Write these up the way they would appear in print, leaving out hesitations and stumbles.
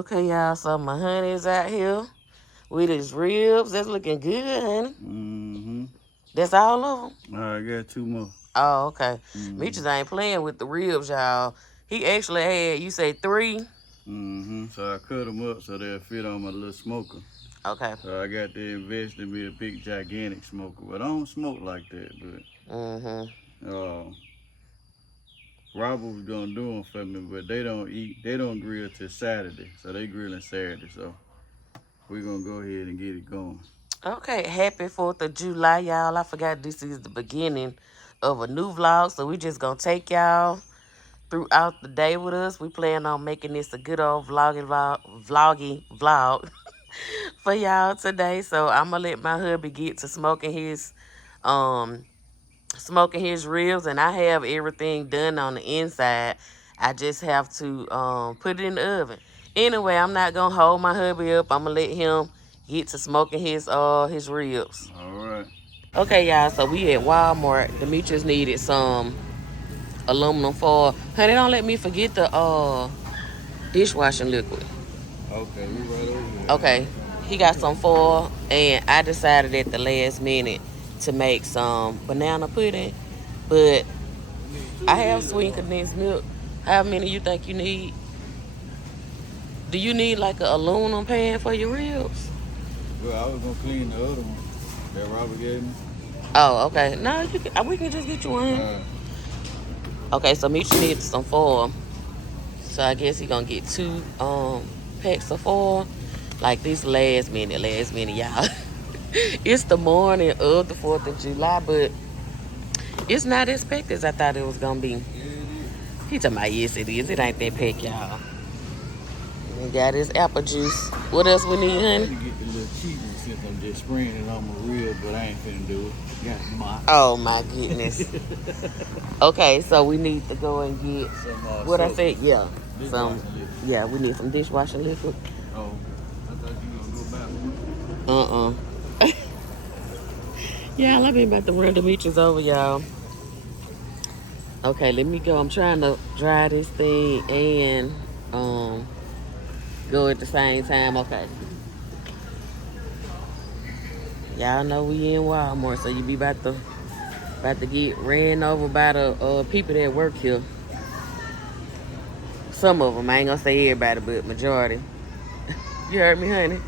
Okay, y'all, so my honey's out here with his ribs. That's looking good, honey. Mm-hmm. That's all of them? I got 2 more. Oh, okay. Meech Mm-hmm. ain't playing with the ribs, y'all. He actually had, you say 3? Mm-hmm. So I cut them up so they'll fit on my little smoker. Okay. So I got to invest in me a big, gigantic smoker. But I don't smoke like that, but... Mm-hmm. Robert was gonna do them for me, but they don't grill till Saturday, so they grilling Saturday. So we're gonna go ahead and get it going. Okay, happy 4th of July, y'all. I forgot this is the beginning of a new vlog, so we just gonna take y'all throughout the day with us. We plan on making this a good old vloggy vlog for y'all today. So I'm gonna let my hubby get to smoking his ribs, and I have everything done on the inside. I just have to put it in the oven. Anyway, I'm not gonna hold my hubby up. I'm gonna let him get to smoking his ribs. All right. Okay, y'all, so we at Walmart. Demetrius needed some aluminum foil. Honey, don't let me forget the dishwashing liquid. Okay, we right over here. Okay, he got some foil, and I decided at the last minute to make some banana pudding, but I have sweet condensed milk. How many you think you need? Do you need like an aluminum pan for your ribs? Well, I was gonna clean the other one that Robert gave me. Oh, okay. No, we can just get you one. Okay, so Meech needs some foil. So I guess he gonna get 2 packs of foil. Like this last minute, y'all. It's the morning of the 4th of July, but it's not as packed as I thought it was gonna be. He talking about, yes it is. It ain't that packed, y'all. We got his apple juice. What else we need, honey? I to get the little cheating since I'm just spraying it on my ribs, but I ain't finna do it. Got my. Oh my goodness. Okay, so we need to go and get some, what soap. I said. Yeah, Dishwashing we need some dishwashing liquid. Oh, I thought you were gonna go back. Y'all, I've been about to run the Demetrius over, y'all. Okay, let me go. I'm trying to dry this thing and go at the same time. Okay. Y'all know we in Walmart, so you be about to get ran over by the people that work here. Some of them, I ain't gonna say everybody, but majority. You heard me, honey?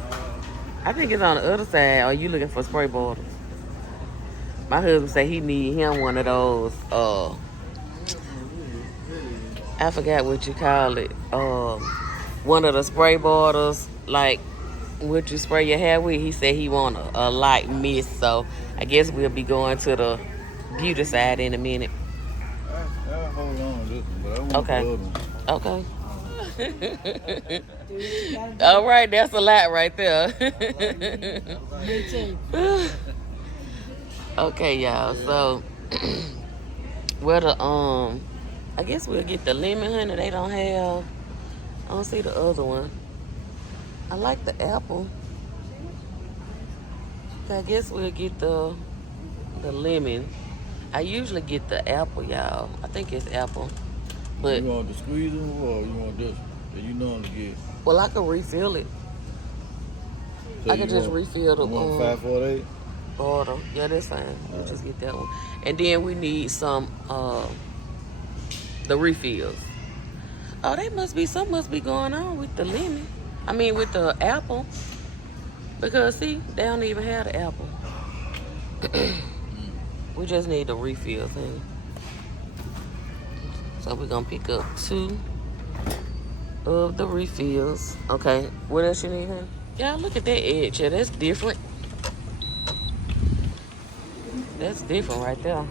I think it's on the other side. Are you looking for spray bottles? My husband said he need him one of those. I forgot what you call it. One of the spray bottles, like what you spray your hair with. He said he want a light mist, so I guess we'll be going to the beauty side in a minute. I'll hold on to this one, but I want the other one. Okay. All right, that's a lot right there. Okay, y'all. So, I guess we'll get the lemon, honey. They don't have. I don't see the other one. I like the apple. I guess we'll get the lemon. I usually get the apple, y'all. I think it's apple. But you want the squeeze one or you want this one? You normally get. Well, I can refill it. So I can just refill the 548 bottle. Yeah, that's fine. We'll just get that one. And then we need some the refills. Oh, something must be going on with the lemon. I mean with the apple. Because see, they don't even have the apple. We just need the refills, honey. So we're gonna pick up 2 of the refills. Okay, what else you need, honey? Yeah, look at that edge here. That's different. That's different right there.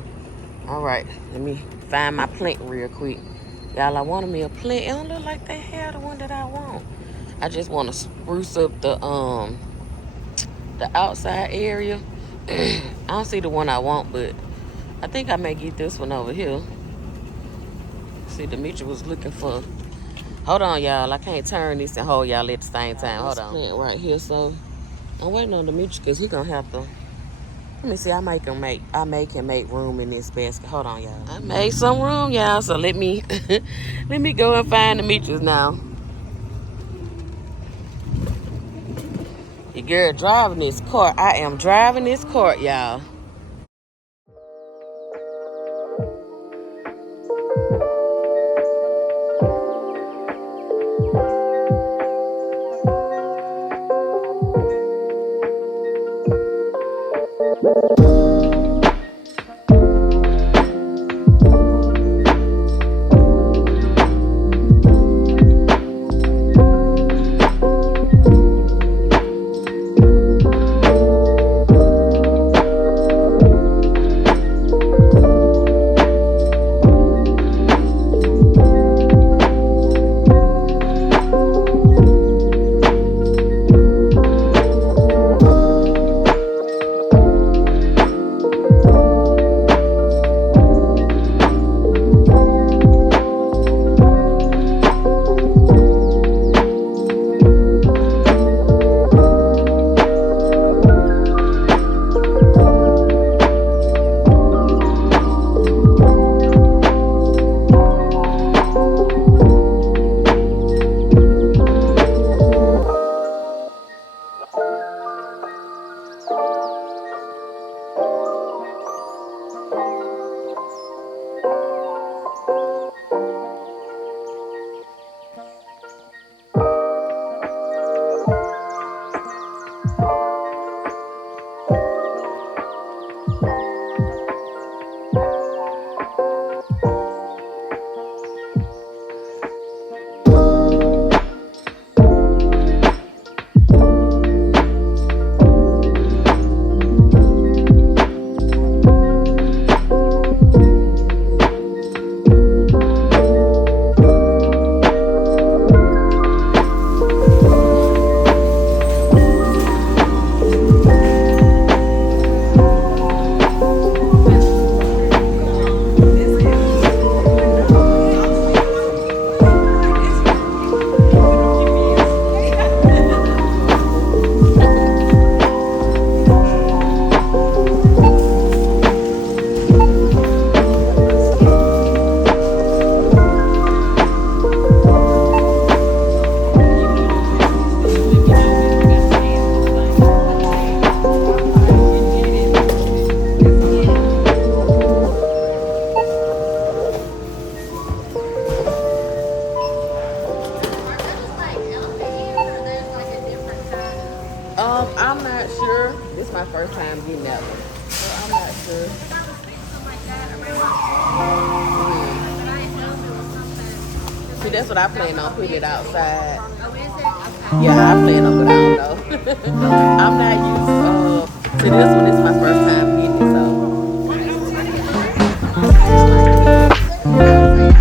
All right, let me find my plant real quick. Y'all, I wanted me a plant. It don't look like they have the one that I want. I just want to spruce up the outside area. I don't see the one I want, but I think I may get this one over here. See, Demetri was looking for. Hold on, y'all. I can't turn this and hold y'all at the same time. Hold on. Plant right here, so I'm waiting on Demetri because he gonna have to. Let me see. I make him make room in this basket. Hold on, y'all. I made some room, y'all. So let me go and find Demetrius now. The girl driving this cart. I am driving this cart, y'all. I'm not sure. This is my first time getting that one. So I'm not sure. See, that's what I plan on putting it outside. Yeah, I plan on, but I don't know. I'm not used to this one. This is my first time getting it, so.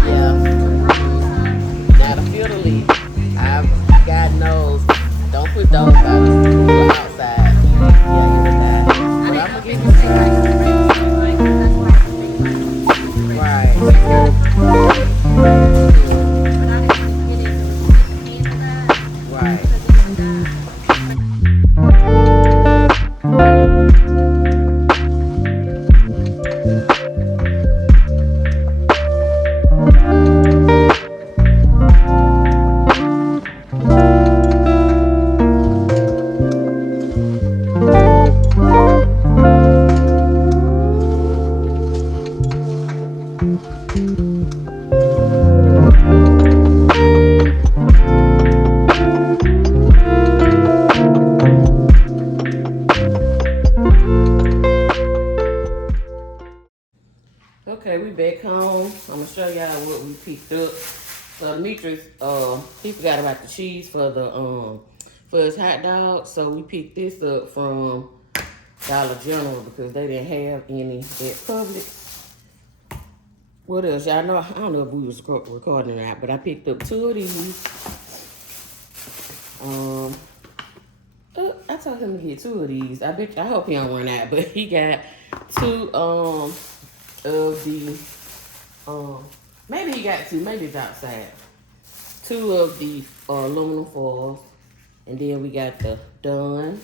Yeah. Now to feel the leaf. God knows, don't put those outside. Yeah, you would die. But I'm gonna get you some. Right. Right. Okay, we back home. I'm gonna show y'all what we picked up. So Demetrius, he forgot about the cheese for his hot dog. So we picked this up from Dollar General because they didn't have any at Publix. What else? Y'all know, I don't know if we was recording or not, but I picked up 2 of these. I told him to get 2 of these. I hope he don't run out, but he got 2 of the maybe he got 2, maybe it's outside. 2 of the aluminum foils, and then we got the Done.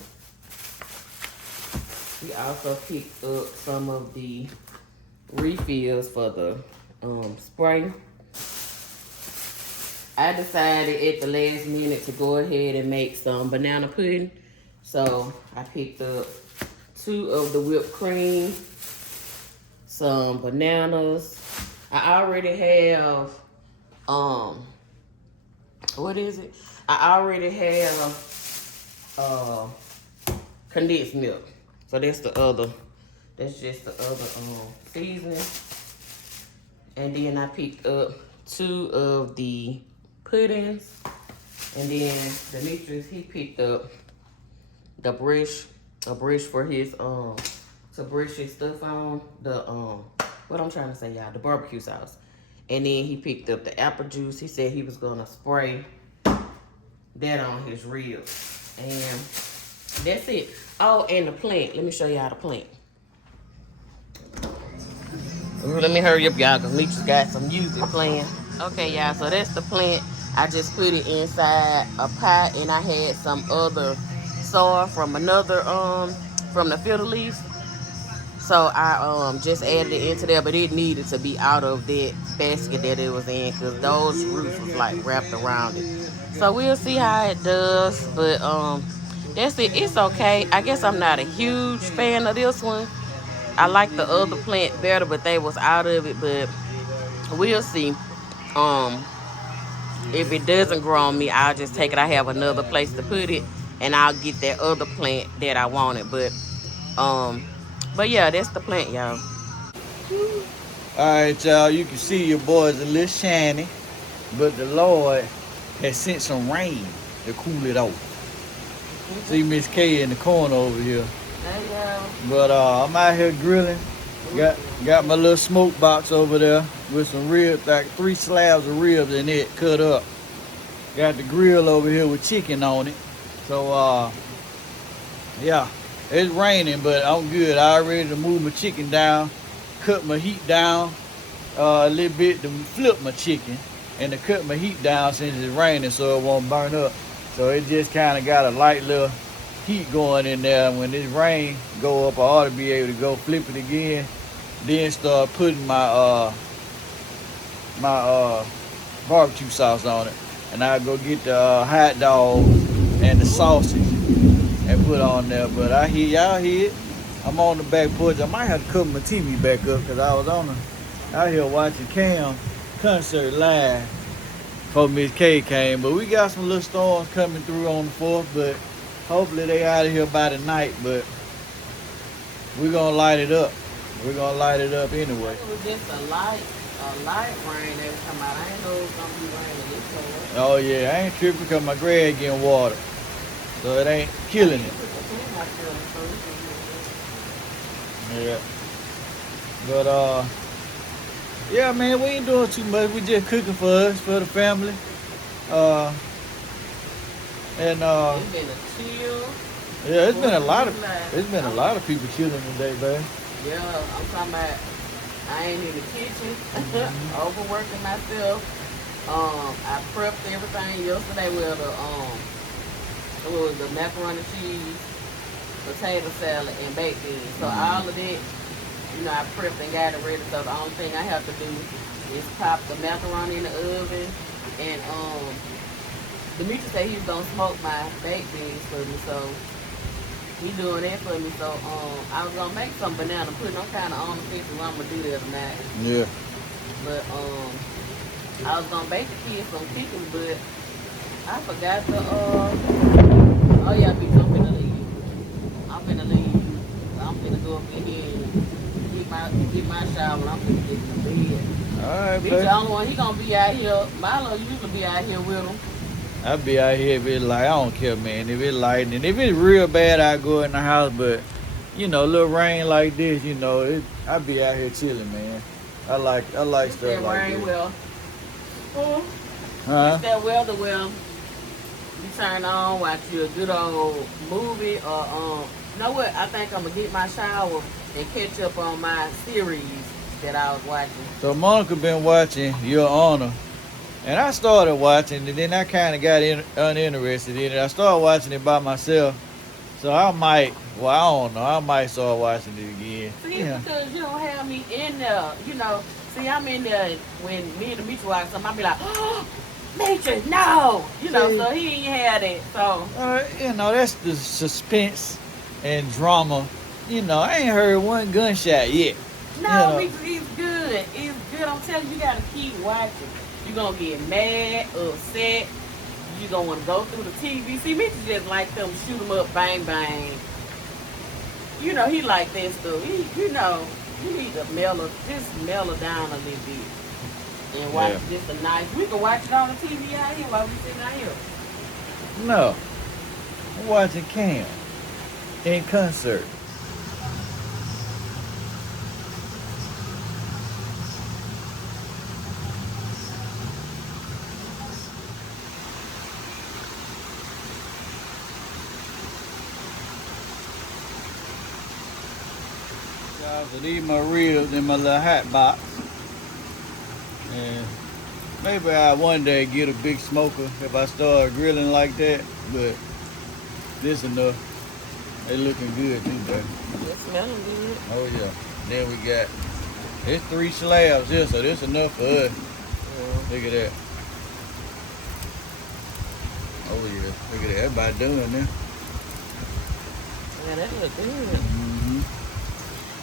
We also picked up some of the refills for the spray. I decided at the last minute to go ahead and make some banana pudding. So I picked up 2 of the whipped cream, some bananas. I already have what is it? I already have condensed milk. So that's just the other seasoning. And then I picked up 2 of the puddings. And then Demetrius, he picked up a brush for his to brush his stuff on, the what I'm trying to say, y'all, the barbecue sauce. And then he picked up the apple juice. He said he was gonna spray that on his ribs. And that's it. Oh, and the plant. Let me show y'all the plant. Let me hurry up, y'all, because Meech got some music playing. Okay, y'all, so that's the plant. I just put it inside a pot, and I had some other soil from another, from the fiddle leaf. So I just added it into there, but it needed to be out of that basket that it was in, because those roots was like wrapped around it. So we'll see how it does, but that's it. It's okay. I guess I'm not a huge fan of this one. I like the other plant better, but they was out of it. But we'll see. Um, if it doesn't grow on me, I'll just take it. I have another place to put it, and I'll get that other plant that I wanted. But yeah, that's the plant, y'all. Alright, y'all, you can see your boy's a little shiny, but the Lord has sent some rain to cool it off. See Miss K in the corner over here. Hey, y'all. But I'm out here grilling. Got my little smoke box over there with some ribs, like 3 slabs of ribs in it cut up. Got the grill over here with chicken on it. So yeah, it's raining, but I'm good. I already moved my chicken down, cut my heat down a little bit to flip my chicken, and to cut my heat down since it's raining so it won't burn up. So it just kind of got a light little heat going in there. When this rain go up, I ought to be able to go flip it again, then start putting my barbecue sauce on it, and I'll go get the hot dog and the sausage and put on there. But I hear y'all hear it. I'm on the back porch. I might have to cover my TV back up because I was out here watching Cam concert live before Miss K came. But we got some little storms coming through on the 4th, but hopefully they out of here by the night. But we're gonna light it up. We're gonna light it up anyway. It was just a light rain every time out. I didn't know it was gonna be raining this cold. Oh yeah, I ain't tripping because my grass getting water, so it ain't killing it. Yeah. But yeah, man, we ain't doing too much. We just cooking for us, for the family. And It's been a chill. yeah, it's been a lot of people chilling today, baby. Yeah, I'm talking about I ain't in the kitchen, overworking myself. I prepped everything yesterday with the macaroni cheese, potato salad, and baked beans. So all of that, I prepped and got it ready. So the only thing I have to do is pop the macaroni in the oven, and Demetrius said he was gonna smoke my baked beans for me, so he doing that for me. So I was gonna make some banana pudding. I'm kind of on the fence if I'm gonna do that or not. Yeah. But I was gonna bake the kids some chicken, but I forgot the oh yeah, bitch, I'm finna leave. I'm finna go up in here and get my shower. And I'm finna get to bed. All right, Bitch, baby. the only one he gonna be out here. Milo usually be out here with him. I be out here if it's light. I don't care, man. If it's light, and if it's real bad, I go in the house. But a little rain like this, I be out here chilling, man. I like stuff That like rain this. well. Huh? It's that weather well. You turn on, watch you a good old movie, or you know what? I think I'm gonna get my shower and catch up on my series that I was watching. So Monica been watching Your Honor, and I started watching, and then I kind of got uninterested in it. I started watching it by myself, so I might start watching it again. See, because you don't have me in there, See, I'm in there when me and the Meech watch something. I be like, oh, Nature, no. You know, so he ain't had it. So you know, that's the suspense and drama. You know, I ain't heard one gunshot yet. no, Meech, he's good. He's good. I'm telling you, you gotta keep watching. You're gonna get mad, upset. You're gonna want to go through the TV. See, Meech just like them shoot 'em up, bang bang. You know, he like that stuff. You know, you need to mellow down a little bit and watch just a nice. We can watch it on the TV out here while we sitting out here. No, I'm watching Cam in concert. So these my ribs in my little hot box. And maybe I one day get a big smoker if I start grilling like that, but this enough. They looking good too, baby. It smelling good. Oh yeah. Then we got, it's 3 slabs here, so this enough for us. Yeah. Look at that. Oh yeah, look at that. Everybody doing that. Yeah, that look good.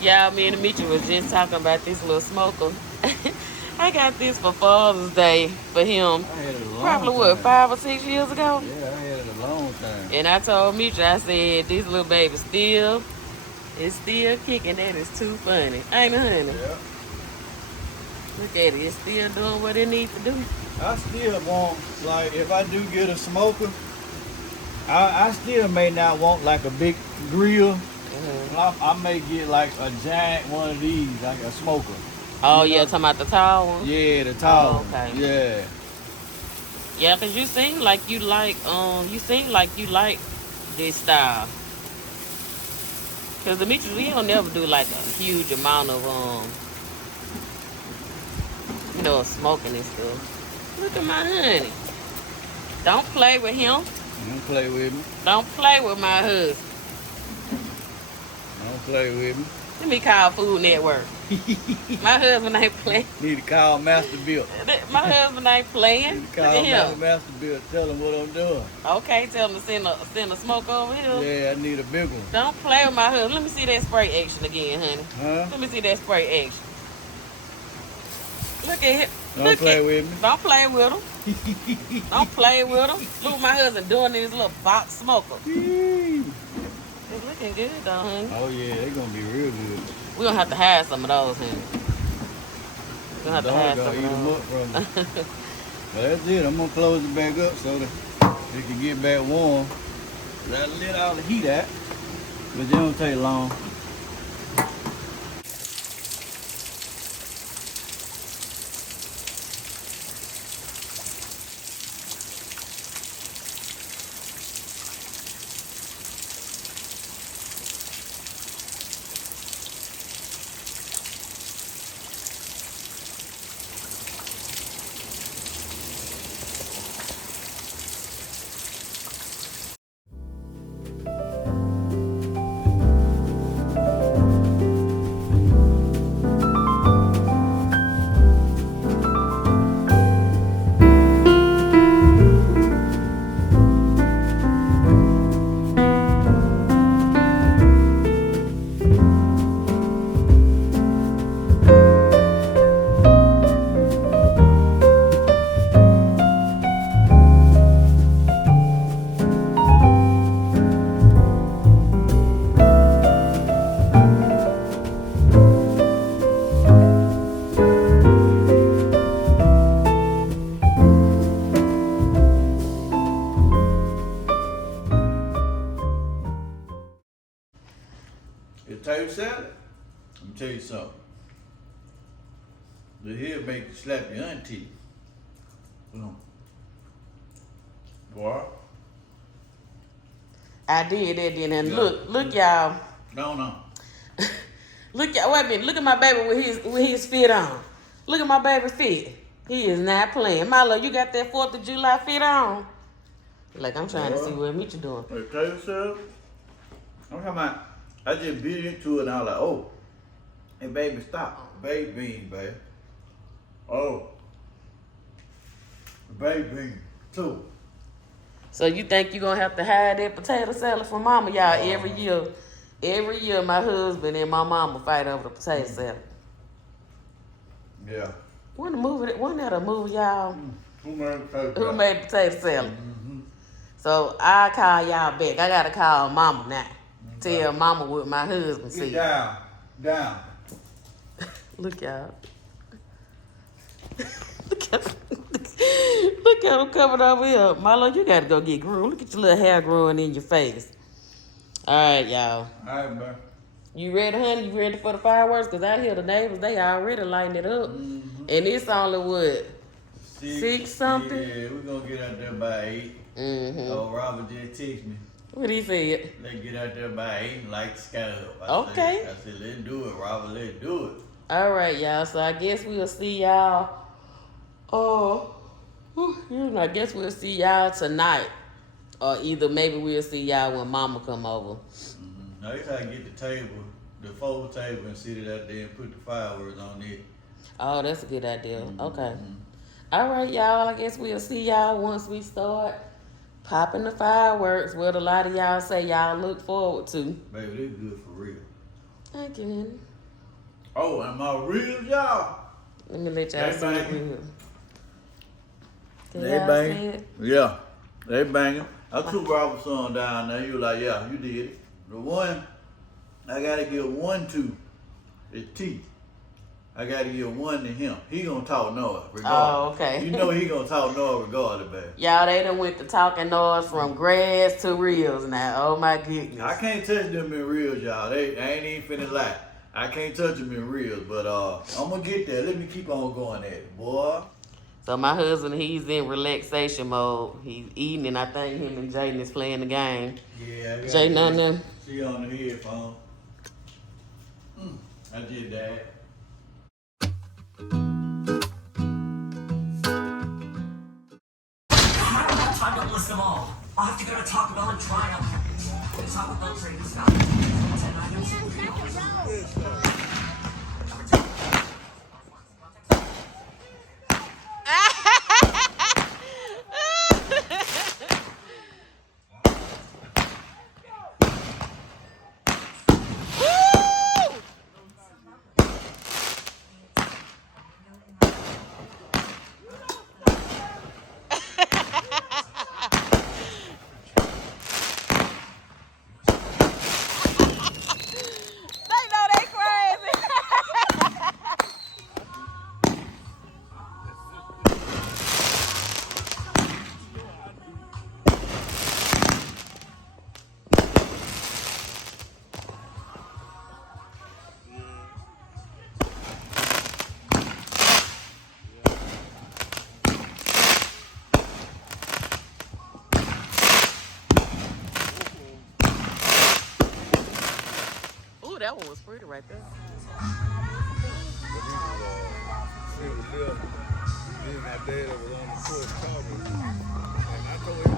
Y'all, me and Meech was just talking about this little smoker. I got this for Father's Day for him. I had it a long Probably time. what, 5 or 6 years ago? Yeah, I had it a long time. And I told Meech, I said, this little baby still kicking. That is too funny. Ain't it, honey? Yeah. Look at it. It's still doing what it needs to do. I still want, like, if I do get a smoker, I still may not want like a big grill. I may get like a giant one of these, like a smoker. Oh, yeah, talking about the tall one? Yeah, the tall one. Okay. Yeah. Yeah, because you seem like you like this style. Because Demetrius, we don't never do like a huge amount of, smoking and stuff. Look at my honey. Don't play with him. Don't play with me. Don't play with my husband. Don't play with me. Let me call Food Network. My husband ain't playing. Need to call Master Bill. My husband ain't playing. Need to call Master Bill. Tell him what I'm doing. Okay, tell him to send a smoke over here. Yeah, I need a big one. Don't play with my husband. Let me see that spray action again, honey. Huh? Let me see that spray action. Look at it. Don't play with me. Don't play with him. Don't play with him. Look what my husband doing in his little box smoker. It's looking good though, honey. Oh yeah, they're gonna be real good. We're gonna have to hire some of those, honey. We're gonna have to hire some of eat them those. up from me. Well, that's it. I'm gonna close it back up so that it can get back warm. I let all the heat out, but it don't take long. Potato salad, let me tell you something. The here make you slap your auntie. Boy. I did that then, and look, y'all. No. Look, y'all. Wait a minute. Look at my baby with his fit on. Look at my baby fit. He is not playing. Milo, you got that 4th of July fit on? Like, I'm trying to see what Meech doing. Potato salad? I'm talking about, I just bit into it and I was like, oh. Hey, baby, stop. Baked beans, baby. Oh. Baby, too. So you think you're gonna have to hide that potato salad from mama, y'all, every year? Every year my husband and my mama fight over the potato salad. Yeah. Wasn't that a movie, y'all? Who made potato salad? Who made potato salad? So I call y'all back. I gotta call mama now. Okay. Tell mama what my husband said. Get down. Look y'all. Look at him coming over here. Marlo, you gotta go get groomed. Look at your little hair growing in your face. All right, y'all. All right, man. You ready, honey? You ready for the fireworks? Because out here, the neighbors, they already lighting it up. And it's only, what, 6 something? Yeah, we're going to get out there by 8. Oh, Robert just texted me. What he said? Let's get out there by 8 and light the sky up. Okay. I said, let's do it, Robert. Let's do it. All right, y'all. So I guess we'll see y'all. I guess we'll see y'all tonight. Or either maybe we'll see y'all when mama come over. Now, this how I get the table, the fold table, and sit it out there and put the fireworks on it. Oh, that's a good idea. Okay. All right, y'all. I guess we'll see y'all once we start popping the fireworks. What a lot of y'all say y'all look forward to. Baby, this good for real. Thank you, honey. Oh, and my reels, y'all. Let me let y'all see the real. Can They y'all banging. see it? Yeah, they banging. I took Robert's son down there. He was like, yeah, you did it. The one, I got to give one to his teeth. I got to give one to him. He going to talk noise regardless. Oh, okay. You know he going to talk noise regardless, baby. Y'all, they done went to talking noise from grass to reels now. Oh, my goodness. I can't touch them in reels, y'all. I ain't even finna lie. I can't touch them in reels, but I'm going to get there. Let me keep on going at it, boy. So my husband, he's in relaxation mode. He's eating, and I think him and Jaden is playing the game. Yeah, Jaden on them. She on the headphone. I did that. I don't have time to list them all. I'll have to go to Taco Bell and try them. The Taco Bell trade is about 10 items. Ooh, that one was pretty right there. My dad was on the porch talking, and I told him.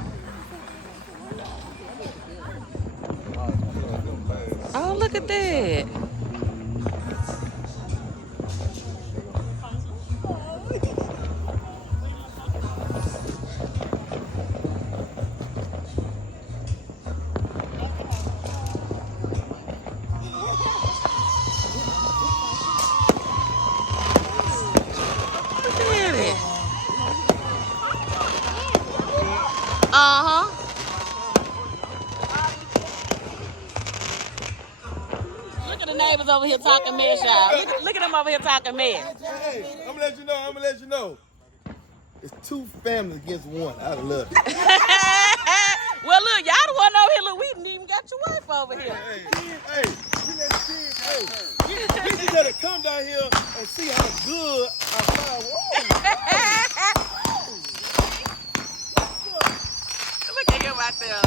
Oh, look at that. Look at the neighbors over here talking mess, y'all. Look at them over here talking mess. Hey, I'm gonna let you know. It's 2 families against 1. I love it. Well, look, y'all the one over here. Look, we didn't even got your wife over here. Hey, we let the kids, we just gotta come down here and see how good our fireworks. Look at him out there.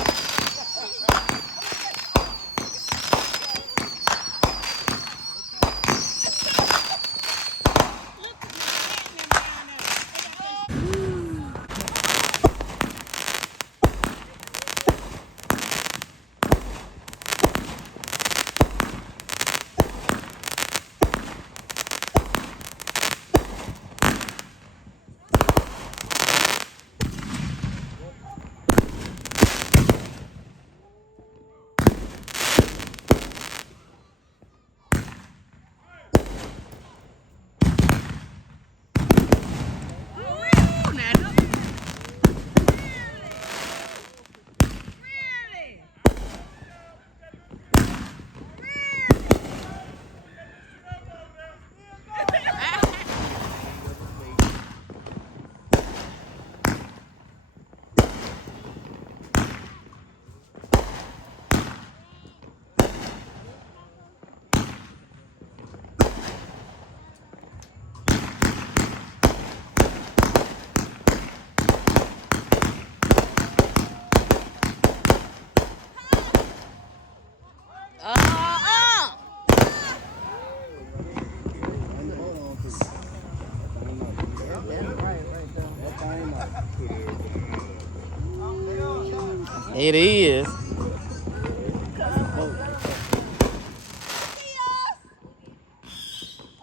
It is.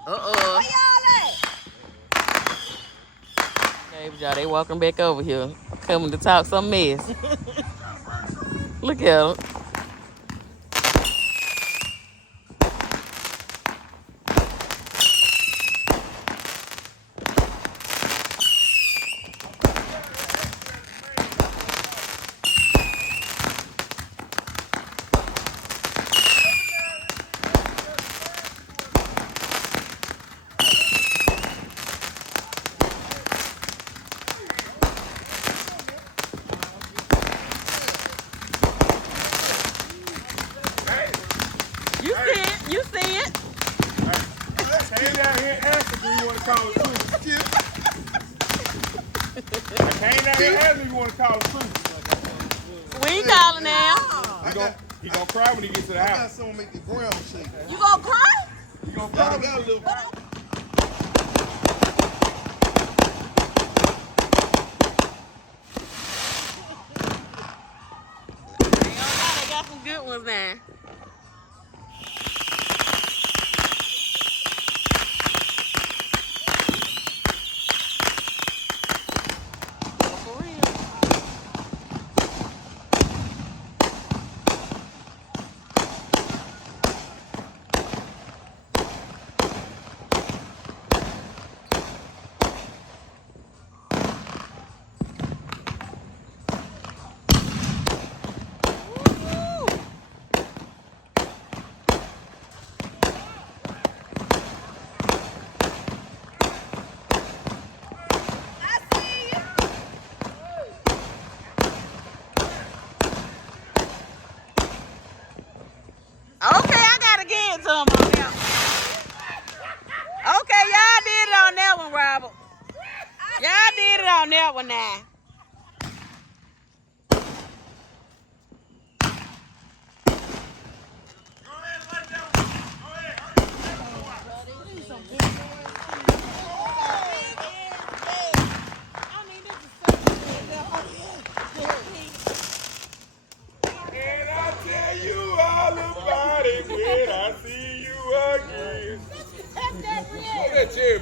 Uh-oh. Okay, y'all, they walking back over here. Coming to talk some mess. Look at them. You see it. You see it. Came down here and asked if you want to call it food. I came down here and asked if you want to call it food. We ain't calling now. He gonna cry when he gets to the I got house. someone make the ground shake. You gonna cry? He gonna cry I when got a little. They got some good ones now. For real. Okay, I gotta get to him on that one. Okay, y'all did it on that one, Robert. Y'all did it on that one now. And I'll tell you all about it when I see you again. What's that, Jim?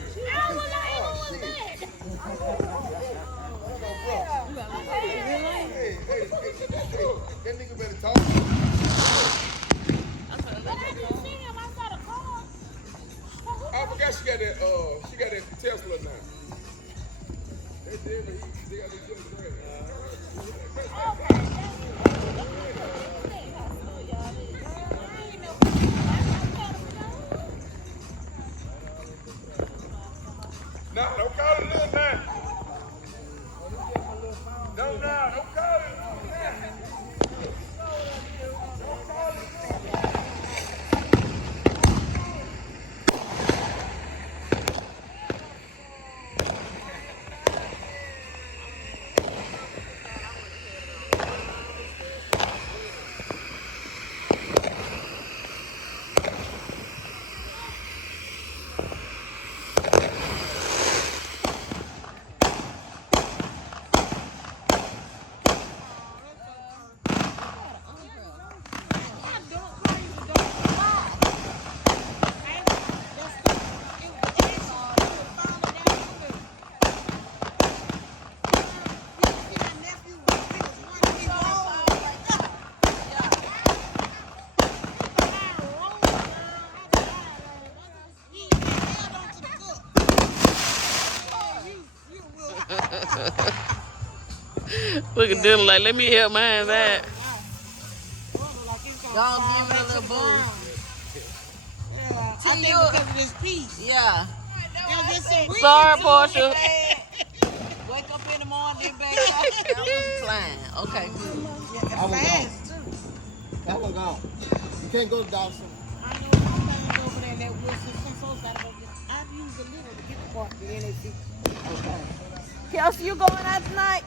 That nigga better talk. I forgot she got that. She got that Tesla now. They did, but they got that No, don't call it little now. Don't call it. Look at them like, let me help mine out. Don't give it a little boost. I think because of this piece. Yeah. Sorry, Portia. Wake up in the morning, then back out. That was flying. Okay, good. I was gone. That was gone. You can't go to Dawson. I know something over there that Wilson. Some folks gotta go get. I've used a little to get the part, but then they fix it. Kelsey, you going out tonight?